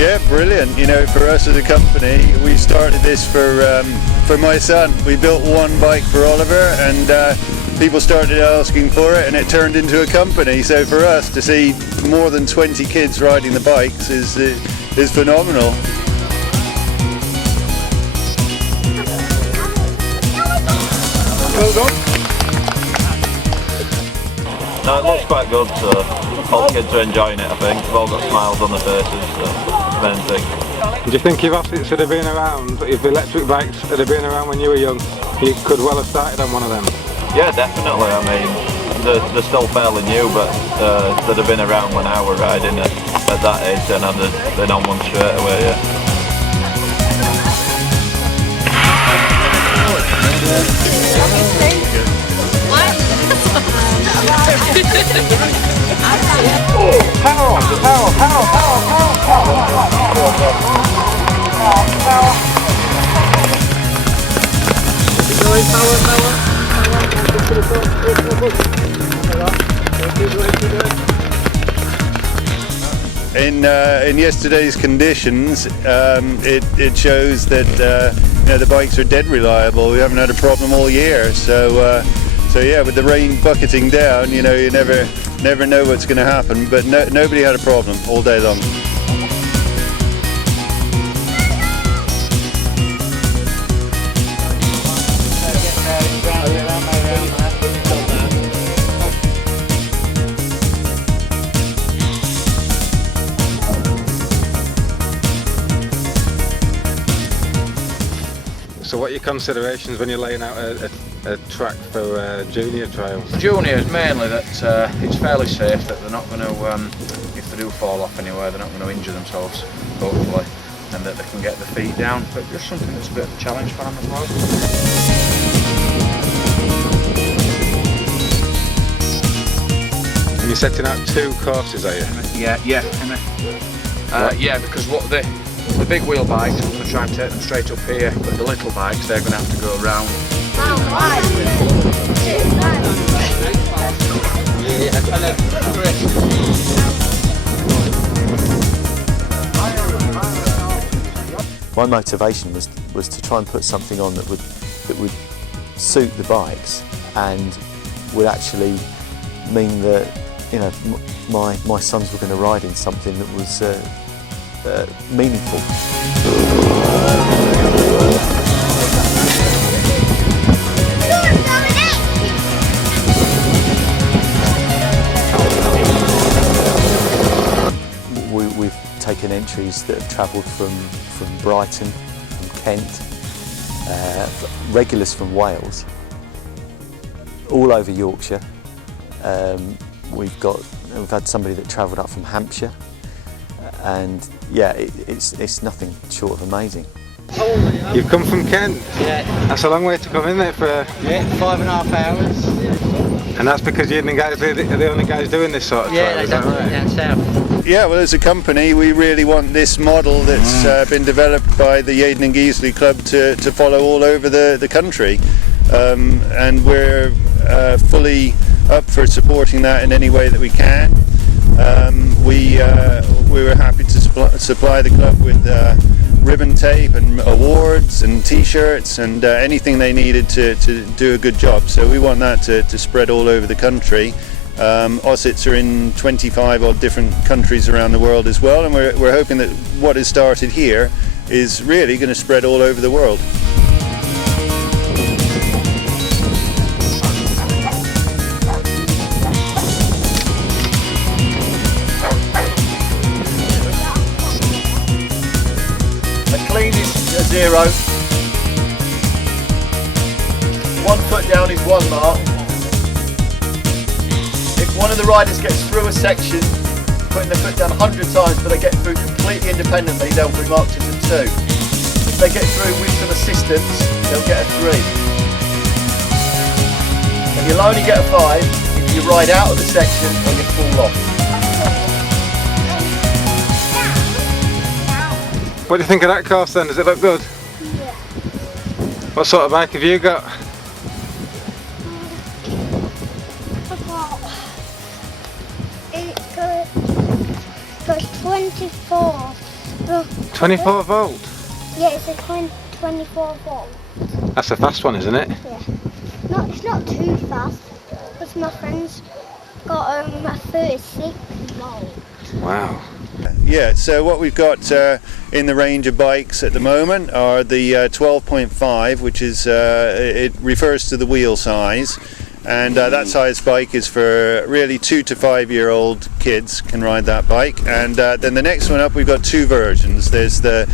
Yeah, brilliant. You know, for us as a company, we started this for my son. We built one bike for Oliver, and people started asking for it, and it turned into a company. So for us to see more than 20 kids riding the bikes is phenomenal. Well done. No, it looks quite good, so all the kids are enjoying it, I think. They've all got smiles on their faces, so it's the main thing. Do you think if OSETs had been around, if electric bikes had been around when you were young, you could well have started on one of them? Yeah, definitely. I mean, they're still fairly new, but they'd have been around when I were riding at that age, and I'd have been on one straight away, yeah. In yesterday's conditions, it shows that you know, the bikes are dead reliable. We haven't had a problem all year. So yeah, with the rain bucketing down, you know, you never know what's going to happen. But nobody had a problem all day long. So what are your considerations when you're laying out a track for junior trials? Juniors mainly that it's fairly safe, that they're not going to, if they do fall off anywhere, they're not going to injure themselves, hopefully, and that they can get their feet down, but just something that's a bit of a challenge for them as well. And you're setting out 2 courses, are you? Yeah, because what the big wheel bikes, we're going to try and take them straight up here, but the little bikes, they're going to have to go around. My motivation was to try and put something on that would suit the bikes and would actually mean that, you know, my sons were going to ride in something that was meaningful. We've taken entries that have travelled from Brighton, from Kent, regulars from Wales, all over Yorkshire. We've had somebody that travelled up from Hampshire. And yeah, it's nothing short of amazing. You've come from Kent? Yeah. That's a long way to come in there for... Yeah, 5.5 hours. And that's because Yeadon Guisely are the only guys doing this sort of trial, is that right? Down south. Yeah, well, as a company, we really want this model that's been developed by the Yeadon Guisely Club to follow all over the country. And we're fully up for supporting that in any way that we can. We were happy to supply the club with ribbon tape and awards and t-shirts and anything they needed to do a good job. So we want that to spread all over the country. OSETs are in 25 odd different countries around the world as well, and we're hoping that what has started here is really going to spread all over the world. Clean is a 0. 1 foot down is 1 mark. If one of the riders gets through a section, putting their foot down 100 times, but they get through completely independently, they'll be marked as a 2. If they get through with some assistance, they'll get a 3. And you'll only get a 5 if you ride out of the section or you fall off. What do you think of that course then? Does it look good? Yeah. What sort of bike have you got? It goes 24 Oh, 24 volt? yeah, it's a 24 volt. That's a fast one, isn't it? Yeah. It's not too fast, because my friend's got a 36 volt. Wow. Yeah, so what we've got in the range of bikes at the moment are the 12.5, which is, it refers to the wheel size, and that size bike is for really 2 to 5 year old kids can ride that bike. And then the next one up, we've got two versions. There's the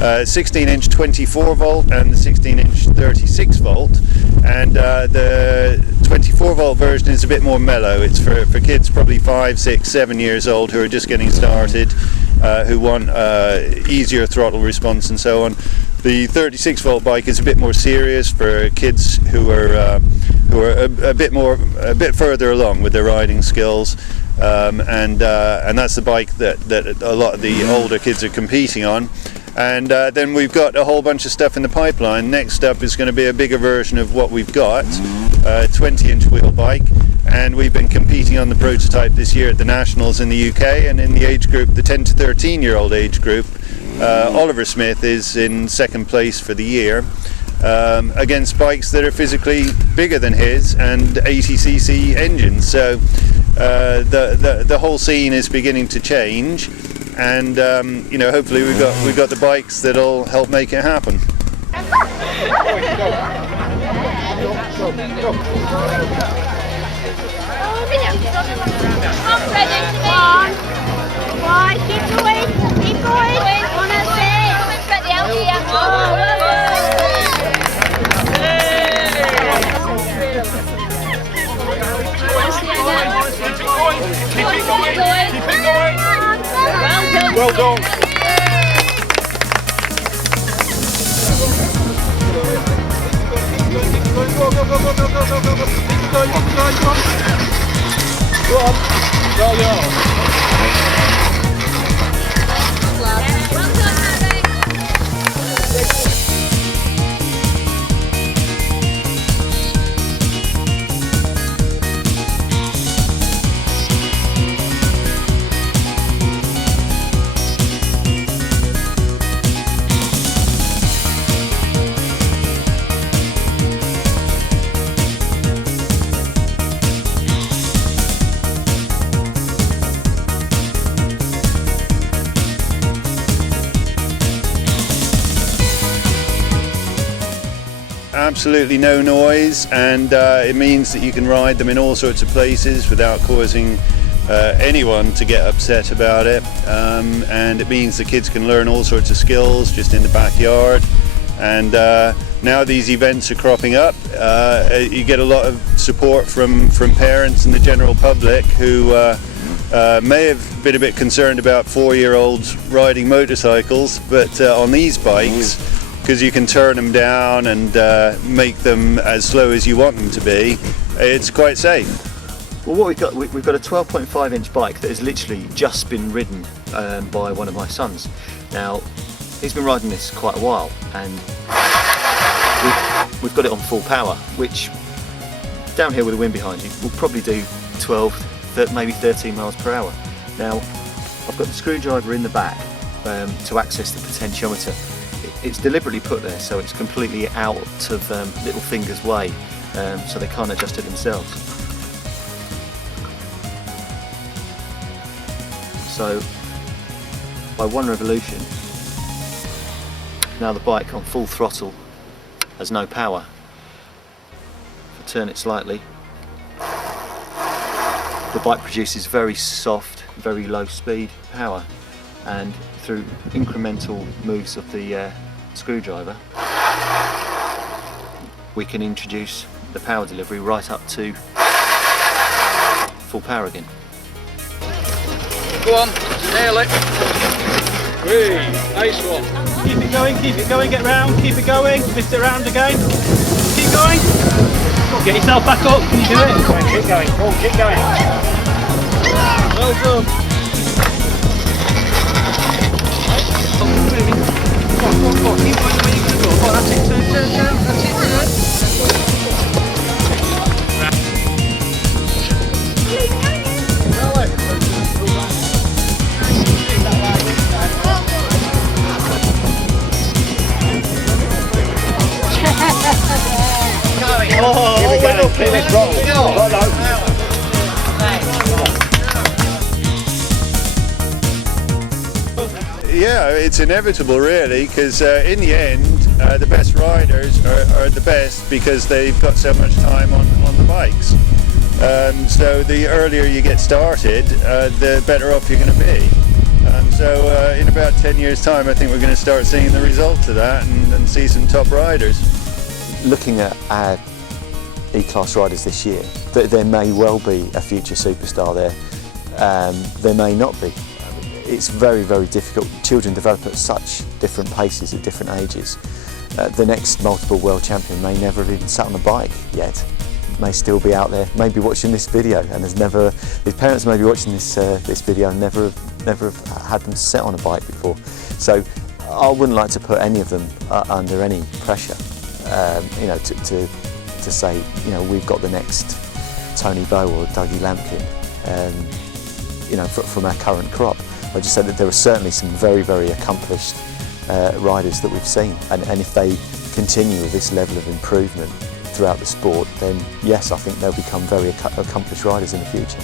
16-inch 24 volt and the 16-inch 36 volt, and the 24 volt version is a bit more mellow. It's for kids probably 5, 6, 7 years old who are just getting started, who want easier throttle response and so on. The 36 volt bike is a bit more serious for kids who are a bit further along with their riding skills, and that's the bike that a lot of the older kids are competing on. And then we've got a whole bunch of stuff in the pipeline. Next up is going to be a bigger version of what we've got, a 20-inch wheel bike, and we've been competing on the prototype this year at the Nationals in the UK, and in the age group, the 10 to 13 year old age group, Oliver Smith is in second place for the year, against bikes that are physically bigger than his and 80cc engines. So the whole scene is beginning to change, and you know, hopefully we've got the bikes that'll help make it happen. Keep going. On a Well done. Go on. Well done. Absolutely no noise, and it means that you can ride them in all sorts of places without causing anyone to get upset about it, and it means the kids can learn all sorts of skills just in the backyard. And now these events are cropping up, you get a lot of support from parents and the general public who may have been a bit concerned about 4-year-olds riding motorcycles, but on these bikes, because you can turn them down and make them as slow as you want them to be, it's quite safe. Well, what we've got a 12.5 inch bike that has literally just been ridden by one of my sons. Now, he's been riding this quite a while, and we've got it on full power, which downhill with the wind behind you will probably do 12, maybe 13 miles per hour. Now, I've got the screwdriver in the back to access the potentiometer. It's deliberately put there so it's completely out of little fingers' way, so they can't adjust it themselves. So by one revolution, now the bike on full throttle has no power. If I turn it slightly, the bike produces very soft, very low speed power, and through incremental moves of the screwdriver, we can introduce the power delivery right up to full power again. Go on, nail it. Hey, nice one. Keep it going, get round, keep it going, lift it round again. Keep going. Get yourself back up, can you do it? Keep going, oh, keep going. Well done. Go on, keep going the way you're going to go. Oh, that's it, turn, that's it, turn. it's inevitable, really, because in the end, the best riders are the best because they've got so much time on the bikes. So the earlier you get started, the better off you're going to be. So in about 10 years' time, I think we're going to start seeing the results of that and see some top riders. Looking at our E-Class riders this year, there may well be a future superstar there. There may not be. It's very, very difficult. Children develop at such different paces at different ages. The next multiple world champion may never have even sat on a bike yet. May still be out there, maybe watching this video, and his parents may be watching this video and never have had them sit on a bike before. So I wouldn't like to put any of them under any pressure. You know, to say, you know, we've got the next Tony Bow or Dougie Lampkin, you know, from our current crop. I just said that there are certainly some very, very accomplished riders that we've seen, and if they continue with this level of improvement throughout the sport, then yes, I think they'll become very accomplished riders in the future.